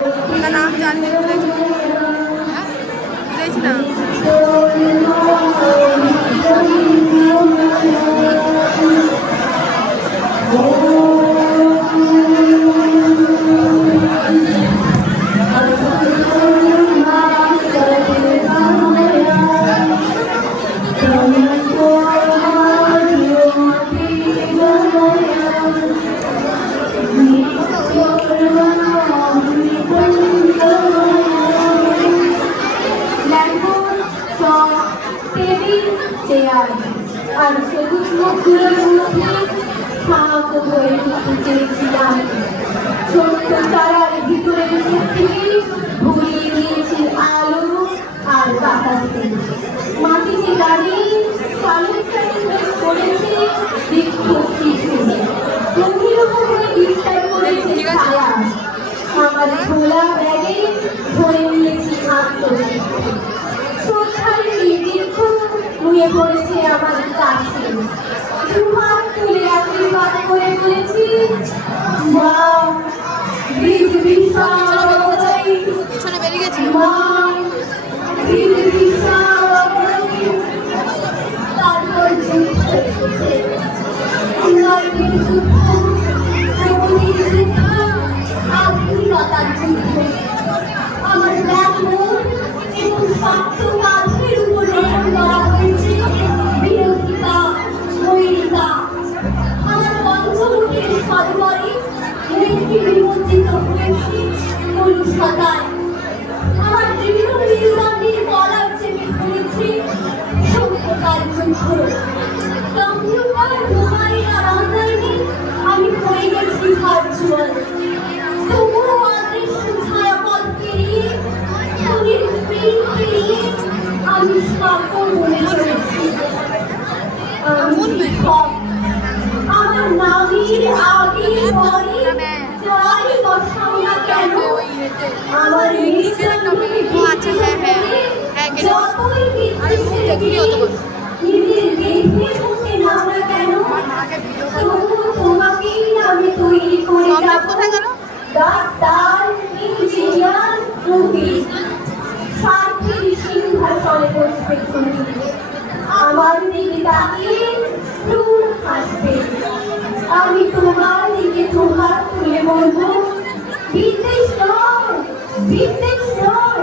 का नाम जानने को ना আর সবুজ মুখগুলোর মধ্যে শান্ত হয়ে চেয়েছিলাম। ছোট্ট তারার ভিতরে থেকে ভরিয়ে দিয়েছি আলো আর বাতাসে। মাটিতে দাঁড়িয়ে করেছে বিক্ষোভ শিশু, গভীর হয়ে বিস্তার করেছে ছায়া। আমার খোলা ব্যাগে ভরে নিয়েছি আত্মশিক্ষা। শ্রদ্ধার দীর্ঘ নুয়ে পড়েছে আমার কাছে, দুহাত তুলে আশীর্বাদ করে বলেছি, মা তারপর যুদ্ধ এসেছে, আধুনিকতার যুদ্ধ। আমার ব্যাকমোড এবং স্বার্থ কাঁধের উপর রোপণ করা হয়েছে বিরোধিতা, বৈরিতা। আমার পঞ্চমুখের সরোবরে মৃত্যু নিমজ্জিত হয়েছে কলুষতায়। আমার দৃঢ় মেরুদণ্ডের কলার চেপে ধরেছে সভ্যতার যুদ্ধ। কম্পিউটার, মোবাইল আর অনলাইনে আমি হয়ে গেছি ভার্চুয়াল। তবুও অদৃশ্য ছায়াপথ পেরিয়ে, ফোনের স্ক্রিন পেরিয়ে আমি সকল মনে চলেছি। আমার নামের আগে পরে জয় বসাও না কেন, আমার নিজের দেহে বসে নাও না কেন, তবু তোমাকেই আমি তৈরি করে যাবো ডাক্তার, ইঞ্জিনিয়ার, কবি। স্বার্থের সিংহাসনে বসবে তুমি, আমার দিকে তাকিয়ে তুমি হাসবে। আমি তোমার দিকে দুহাত তুলে বলবো, বিদ্বেষ নয়, বিদ্বেষ নয়,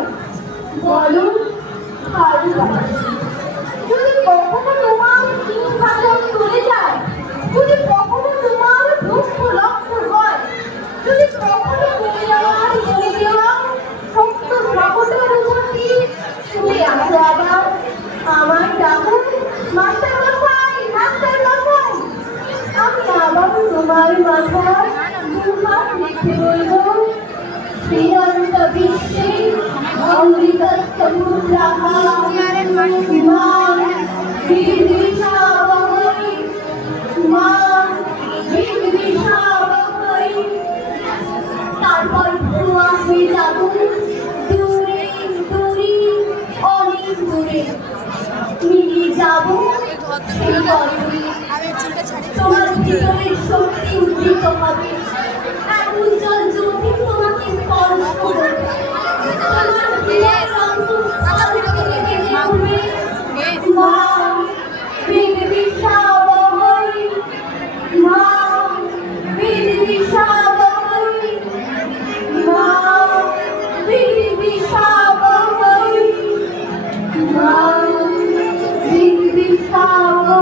বলো ভালোবাসি। যদি কখনো তোমার সিংহাসন চলে যায়, যদি কখনো তোমার দুঃখ লক্ষ্য হয়, যদি কখনো তুমি আমার বলে দেওয়া সত্য জগতের উপর দিয়ে চলে আসো আবার, আমার ডাকুন মাস্টার মশাই, মাস্টার মশাই। আমি আবার তোমার মাথায় দুহাত রেখে বলবো, শ্রীঅন্ত বিশ্বে অমৃত সমুদ্রাহ মা বিদ্বিষাবহৈ, মা বিদ্বিষাবহৈ। তারপর ধোঁয়া হয়ে যাব দূরে দূরে, অনেক দূরে মিলিয়ে যাব সেই গল্পে। তোমার ভিতরের শক্তি উদ্দীত হবে, এক উজ্জ্বল জ্যোতি তোমাকে স্পর্শ করবে। তোমার হৃদয়ের অন্তঃস্থল থেকে জেগে উঠবে, মা বিদ্বিষাবহৈ, মা বিদ্বিষাবহৈ, মা বিদ্বিষাবহৈ, মা বিদ্বিষাবহৈ।